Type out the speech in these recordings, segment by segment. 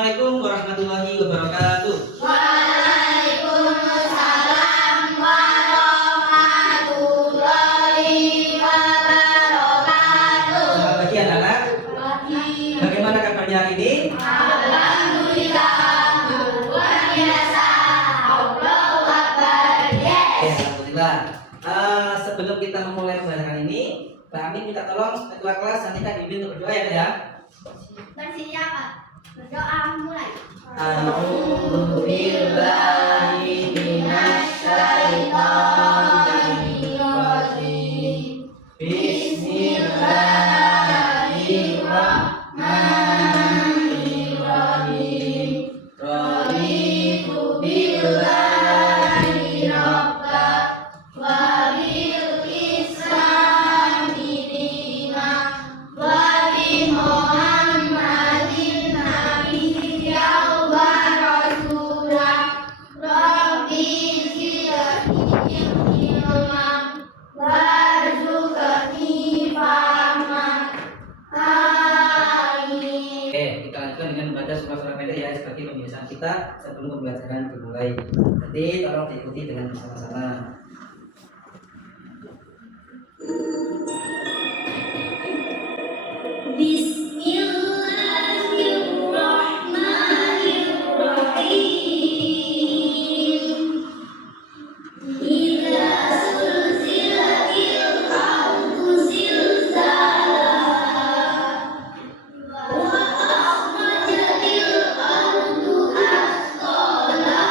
Assalamualaikum warahmatullahi wabarakatuh. Waalaikumsalam warahmatullahi wabarakatuh. Selamat pagi anak-anak. Bagaimana kabarnya hari ini? Alhamdulillah, luar biasa. Allahu Akbar. Yes. Alhamdulillah. Sebelum kita memulai pembelajaran ini, Pak Amin minta tolong ketua kelas nanti kan dibimbing untuk berdoa ya. Bersiap, Pak. Berdoa mulai. A'udzu billahi minasyaitonir rajim. Bismillahirrahmanirrahim. Raditu billahi rabba Wa bil Islami dina wa bi Muhammadin nabiyyan wa rasulah. Rabbi zidni ilman warzuqni fahman. Amin. Oke, kita lanjutkan dengan membaca surah-surah pendek ya sebagai pembiasaan kita sebelum pembelajaran dimulai. Nanti tolong diikuti dengan bersama-sama. Bismillahirrahmanirrahim. Idza zulzilatil ardu zilzalaha wa akhrajatil ardu athqalaha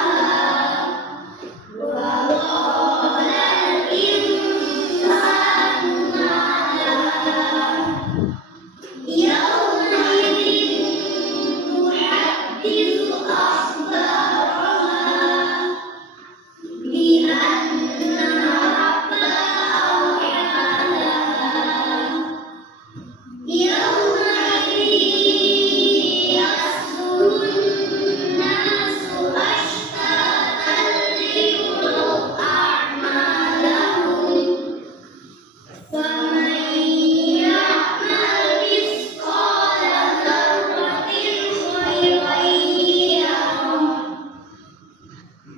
wa qalal insanu ma laha yawma idzin tuhadditsu akhbaraha bi anna rabbaka awha laha yawma idzin yasdurun nasu ashtatan liyuraw a'malahum faman ya'mal mithqala dzarratin khairan yarah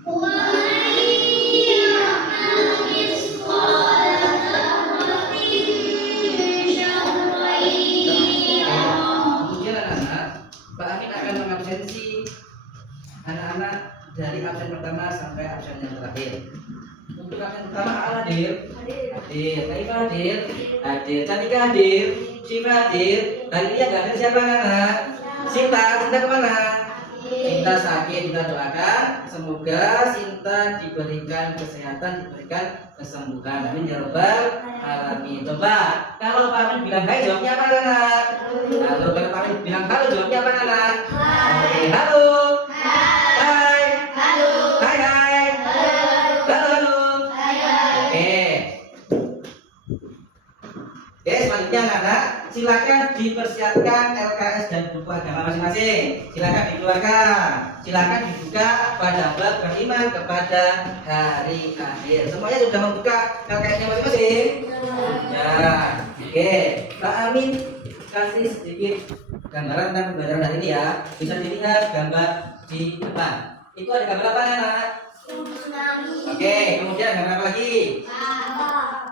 wa man ya'mal mithqala dzarratin syarran yarah. Kemudian anak-anak, Pak Amin akan mengabsensi anak-anak dari absen pertama sampai absen yang terakhir. Untuk absen pertama hadir, Taifah hadir, Cantika hadir, Syifa hadir. Hari ini yang hadir siapa anak-anak? Sinta kemana? Sinta sakit, kita doakan semoga Sinta diberikan kesehatan, diberikan kesembuhan. Amin ya rabbal alamin. Coba kalau Pak Amin bilang hai jawabnya apa anak? Kalau Pak Amin bilang halo jawabnya apa anak? Oke, halo. Hai. Halo. Hai hai. Halo. Oke. Oke, selanjutnya anak-anak, silakan dipersiapkan LKS dan buku agama masing-masing. Silakan dikeluarkan. Silakan dibuka pada bab beriman kepada hari akhir. Semuanya sudah membuka LKS-nya masing-masing? Ya. Oke, Pak Amin kasih sedikit gambaran tentang pembelajaran hari ini ya. Bisa dilihat gambar di depan. Itu ada gambar apa anak? Oke, kemudian gambar apa lagi?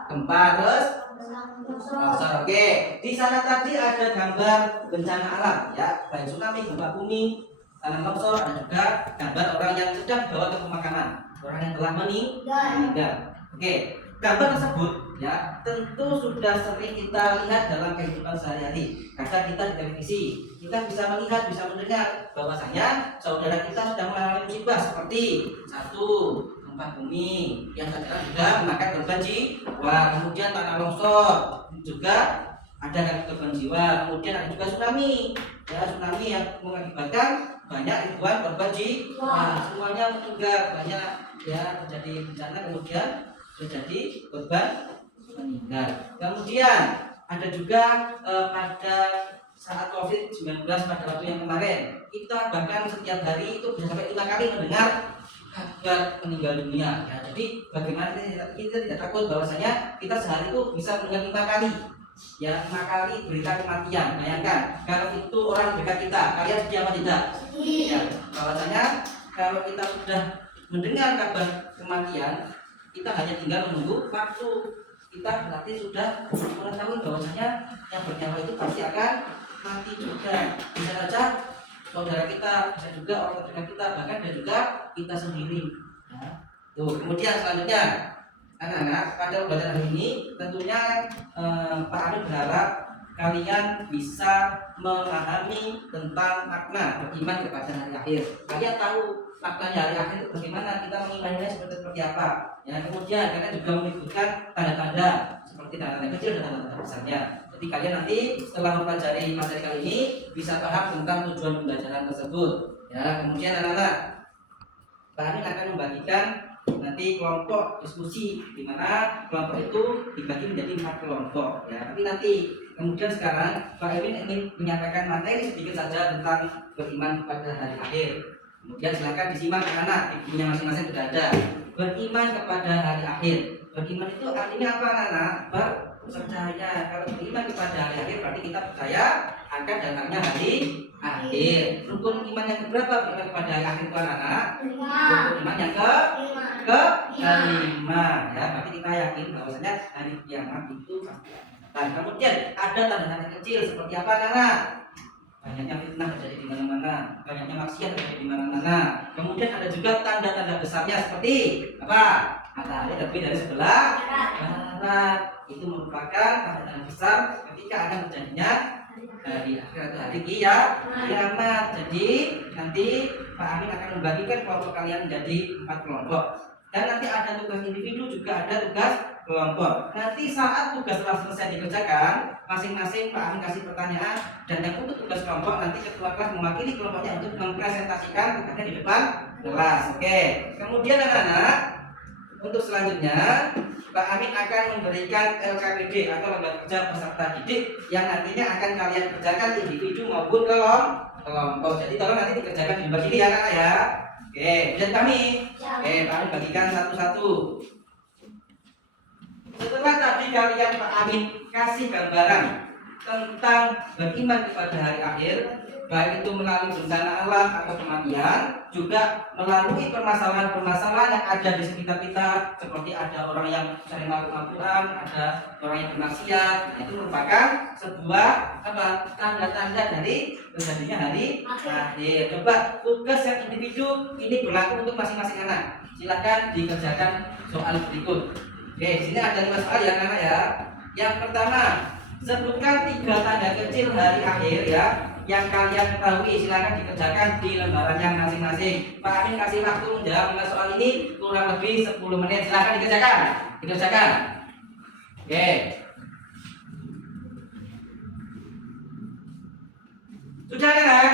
Gempa, terus longsor. Oke, di sana tadi ada gambar bencana alam ya, baik tsunami, gempa bumi, tanah longsor, ada juga gambar orang yang sedang dibawa ke pemakaman, orang yang telah meninggal. Oke, gambar tersebut ya tentu sudah sering kita lihat dalam kehidupan sehari-hari. Kadang kita di televisi, kita bisa melihat, bisa mendengar bahwasanya saudara kita sedang mengalami musibah seperti satu gempa bumi yang terkadang juga memakan korban jiwa, kemudian tanah longsor juga ada korban jiwa, kemudian ada juga tsunami ya, tsunami yang mengakibatkan banyak ribuan korban jiwa. Semuanya meninggal, banyak ya terjadi bencana, kemudian terjadi korban meninggal. Kemudian ada juga pada saat COVID-19 pada waktu yang kemarin, kita bahkan setiap hari itu bisa sampai 5 kali mendengar kabar meninggal dunia ya. Jadi bagaimana kita tidak takut bahwasanya kita sehari itu bisa mendengar 5 kali ya mengakali berita kematian. Bayangkan kalau itu orang dekat kita, kalian sedia apa tidak? Ya, bahwasanya kalau kita sudah mendengar kabar kematian, kita hanya tinggal menunggu waktu. Kita berarti sudah mengetahui bahwasanya yang bernyawa itu pasti akan mati juga. Bisa saja saudara kita, bisa juga orang terdekat kita, bahkan dan juga kita sendiri. Nah, tuh. Kemudian selanjutnya, anak-anak, pada pelajaran hari ini tentunya Pak Ade berharap kalian bisa memahami tentang makna beriman kepada hari akhir. Kalian tahu maknanya hari akhir itu bagaimana, kita mengimaninya seperti apa. Ya, kemudian kalian juga menyebutkan tanda-tanda seperti tanda-tanda kecil dan tanda-tanda besarnya. Jadi kalian nanti setelah mempelajari materi kali ini bisa paham tentang tujuan pembelajaran tersebut. Ya, kemudian anak-anak, Pak Amin akan membagikan nanti kelompok diskusi, di mana kelompok itu dibagi menjadi 4 kelompok. Ya, tapi nanti kemudian sekarang Pak Amin ingin menyampaikan materi sedikit saja tentang beriman pada hari akhir. Kemudian silakan disimak anak-anak, ibunya masing-masing sudah ada. Beriman kepada hari akhir. Beriman itu artinya apa anak-anak? Percaya. Kalau beriman kepada hari akhir berarti kita percaya akan datangnya hari akhir. Rukun iman yang keberapa beriman kepada hari akhir itu anak-anak? Rukun iman yang kelima. Ya, berarti kita yakin bahwasanya hari kiamat itu pasti akan. Kemudian ada tanda-tanda kecil seperti apa anak-anak? Banyaknya fitnah terjadi di mana-mana, banyaknya maksiat terjadi di mana-mana. Kemudian ada juga tanda-tanda besarnya seperti apa? Matahari terbit dari sebelah barat. Itu merupakan tanda-tanda besar ketika akan terjadinya hari akhir atau hari kiamat. Jadi nanti Pak Amin akan membagikan kelompok kalian menjadi 4 kelompok. Dan nanti ada tugas individu, juga ada tugas kelompok. Nanti saat tugas telah selesai dikerjakan, masing-masing Pak Amin kasih pertanyaan, dan yang untuk tugas kelompok nanti ketua kelas mewakili kelompoknya untuk mempresentasikan tugasnya di depan kelas. Oke. Kemudian anak-anak, untuk selanjutnya Pak Amin akan memberikan LKPD atau lembaga kerja peserta didik yang nantinya akan kalian kerjakan individu maupun kelompok. Jadi tolong nanti dikerjakan di luar sini ya anak ya. Oke, dan kami kami bagikan satu-satu. Setelah tadi kalian Pak Amin kasih gambaran tentang beriman kepada hari akhir, baik itu melalui bencana alam atau kematian, juga melalui permasalahan-permasalahan yang ada di sekitar kita, seperti ada orang yang sering mabuk-mabukan, ada orang yang bermaksiat. Itu merupakan sebuah tanda-tanda dari terjadinya hari akhir. Coba tugas yang individu ini berlaku untuk masing-masing anak. Silakan dikerjakan soal berikut. Oke, di sini ada 5 soal ya anak ya. Yang pertama, sebutkan 3 tanda kecil hari akhir ya yang kalian ketahui. Silakan dikerjakan di lembarannya masing-masing. Pak Amin kasih waktu menjawab 5 soal ini kurang lebih 10 menit. Silakan dikerjakan. Oke. Sudah kan?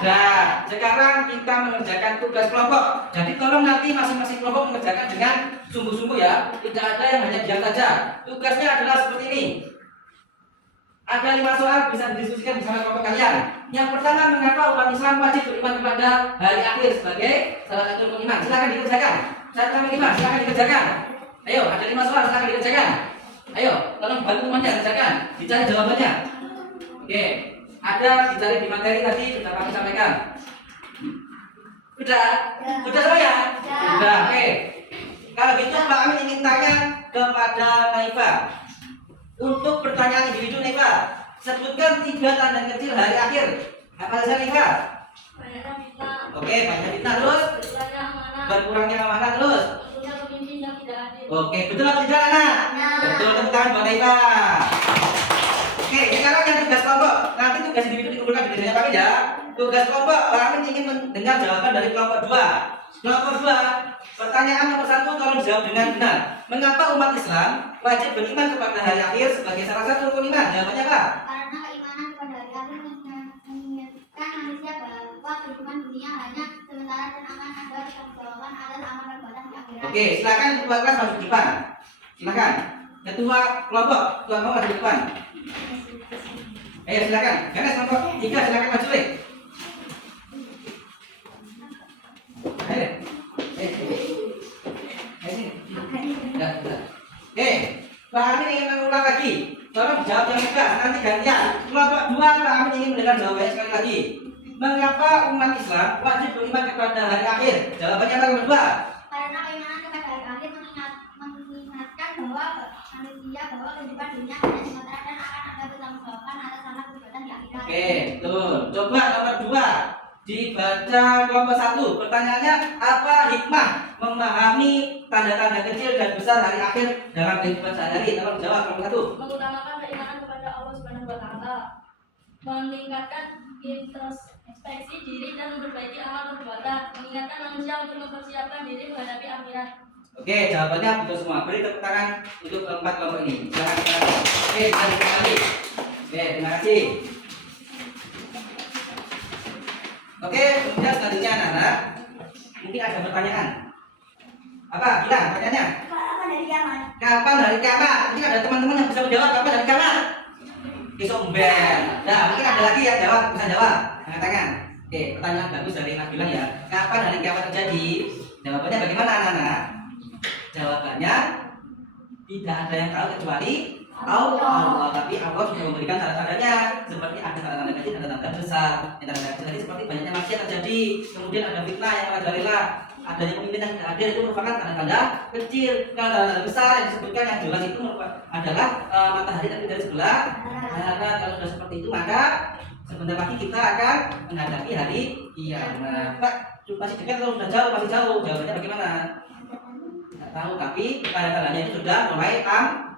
Sudah. Sekarang kita mengerjakan tugas kelompok. Jadi tolong nanti masing-masing kelompok mengerjakan dengan sungguh-sungguh ya. Tidak ada yang hanya diam saja. Tugasnya adalah seperti ini. Ada 5 soal bisa didiskusikan bersama kelompok kalian. Yang pertama, mengapa umat Islam wajib beriman kepada hari akhir sebagai salah satu rukun iman? Silakan dikerjakan. 1-5, silakan dikerjakan. Ayo, ada 5 soal, silakan dikerjakan. Ayo, tolong bantu temannya kerjakan. Dicari jawabannya. Oke. Ada dicari di materi tadi sudah kami sampaikan. Sudah? Sudah semuanya? Sudah. Oke. Kalau gitu Pak Amin ingin tanya kepada Naifa. Untuk pertanyaan individu Naifa, sebutkan 3 tanda kecil hari akhir. Apa saja Naifa? Oke, banyak fitnah terus. Berkurangnya amanah terus. Oke, betul apa tidak anak? Betul, tepuk tangan buat Naifa. Oke, sekarang yang tugas kelompok. Nanti tugas individu dikumpulkan di biasanya kami ya. Tugas kelompok, Pak Amin ingin mendengar jawaban dari kelompok 2. Kelompok 2, pertanyaan nomor 1 tolong dijawab dengan benar. Mengapa umat Islam wajib beriman kepada hari akhir sebagai salah satu rukun iman? Jawabannya apa? Karena keimanan kepada hari akhir mengingatkan manusia bahwa kehidupan dunia hanya sementara dan akan ada pertanggungjawab atas amal perbuatan di akhirat. Oke, silakan ketua kelas masuk di depan. Silakan. Ketua kelompok masuk di depan. Ayo silakan. Ganes kelompok 3 silakan maju. Ayo. Sini. Pak Amin ingin mengulang lagi. Tolong dijawab yang tegas, nanti gantian. Kelompok 2 kami ingin mendengar jawabannya sekali lagi. Mengapa umat Islam wajib beriman kepada hari akhir? Jawabannya apa kelompok 2? Karena keimanan kepada hari akhir mengingatkan bahwa manusia bahwa kehidupan dunia hanya sementara dan akan ada bertanggung-jawaban atas amal perbuatan di akhirat. Oke, betul. Coba nomor 2 dibaca kelompok 1. Pertanyaannya, apa hikmah memahami tanda-tanda kecil dan besar hari akhir dalam kehidupan sehari-hari? Tolong jawab kelompok 1. Mengutamakan keimanan kepada Allah Subhanahu wa taala, meningkatkan introspeksi diri dan memperbaiki amal perbuatan, mengingatkan manusia untuk mempersiapkan diri menghadapi akhirat. Oke, jawabannya betul semua. Beri tepuk tangan untuk keempat kelompok ini. Silakan. Oke, kita kembali. Oke, terima kasih. Oke, kemudian selanjutnya anak-anak, mungkin ada pertanyaan. Apa? Bilang pertanyaannya. Kapan dari kiamat? Kapan hari kiamat? Mungkin ada teman-teman yang bisa menjawab kapan hari kiamat? Isomber. Nah, mungkin ada lagi yang jawab, bisa jawab. Angkat tangan. Oke, pertanyaan bagus dari Mas bilang ya. Kapan hari kiamat terjadi? Jawabannya bagaimana anak-anak? Jawabannya tidak ada yang tahu kecuali Allah. Tapi Allah sudah memberikan tanda-tandanya. Seperti ada tanda-tanda kecil, ada tanda besar. Yang tanda kecil tadi seperti banyaknya maksiat terjadi. Kemudian ada fitnah yang merajalela. Adanya pemimpin yang tidak adil itu merupakan tanda-tanda kecil. Kalau tanda-tanda besar yang disebutkan yang jelas itu adalah matahari terbit dari sebelah barat. Kalau sudah seperti itu maka sebentar lagi kita akan menghadapi hari kiamat. Pak, masih dekat atau sudah jauh? Masih jauh. Jawabannya bagaimana? Tidak tahu, tapi tanda-tandanya itu sudah mulai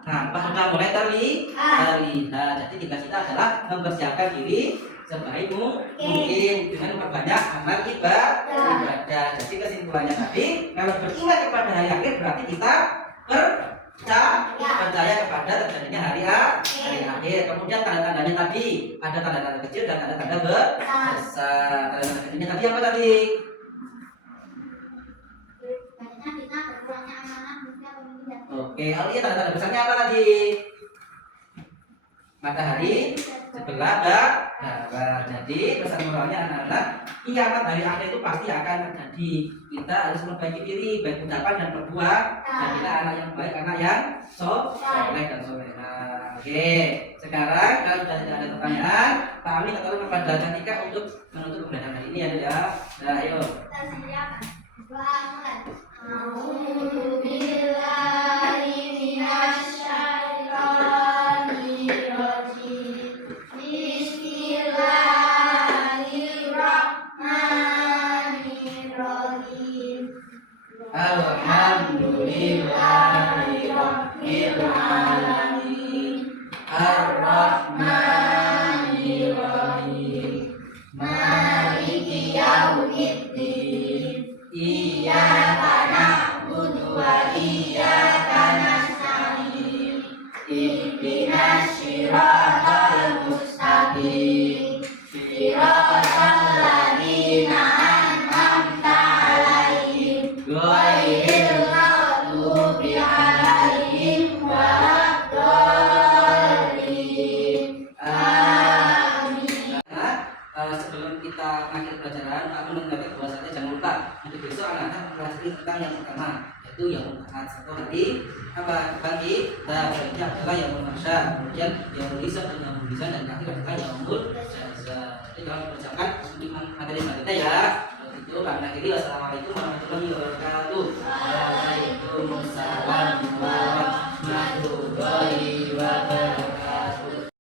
nampak, sudah mulai terlihat. Jadi tugas kita adalah mempersiapkan diri sebaik mungkin dengan memperbanyak amal ibadah. Jadi kesimpulannya tadi, kalau beriman kepada hari akhir berarti kita percaya kepada terjadinya hari akhir. Kemudian tanda-tandanya tadi ada tanda-tanda kecil dan tanda-tanda besar. Tanda-tanda kecilnya tadi apa tadi? Oke, Aulia tanda-tanda besarnya apa tadi? Matahari sebelah barat. Jadi pesan moralnya anak-anak, kiamat hari akhir itu pasti akan terjadi. Kita harus memperbaiki diri, baik ucapan dan perbuatan. Jadilah anak yang baik, anak yang soleh dan soleha. Oke, sekarang kalau sudah tidak ada pertanyaan, Pak Amin atau kepada Cantika untuk menutup pembelajaran hari ini ya. Nah, ayo. Alhamdulillahirabbil alamin arrahmanir rahim maliki yaumiddin iyyaka na'budu wa iyyaka nasta'in ihdinas siratal mustaqim siratal ladzina an'amta 'alaihim ghairil maghdubi 'alaihim waladdallin. Amin. Sebelum kita akhir pelajaran, aku mengingatkan bahwasanya jangan lupa untuk besok anak-anak mempelajari tentang yang pertama, yaitu yang Ahad, satu hari apa pagi dan berikutnya adalah yang Mahsyar, kemudian yang Hisab dan yang Mizan, dan terakhir adalah yang Jaza. Jadi kalau dipersiapkan untuk materi selanjutnya ya. Kalau itu kami akhiri, wassalamualaikum warahmatullahi wabarakatuh.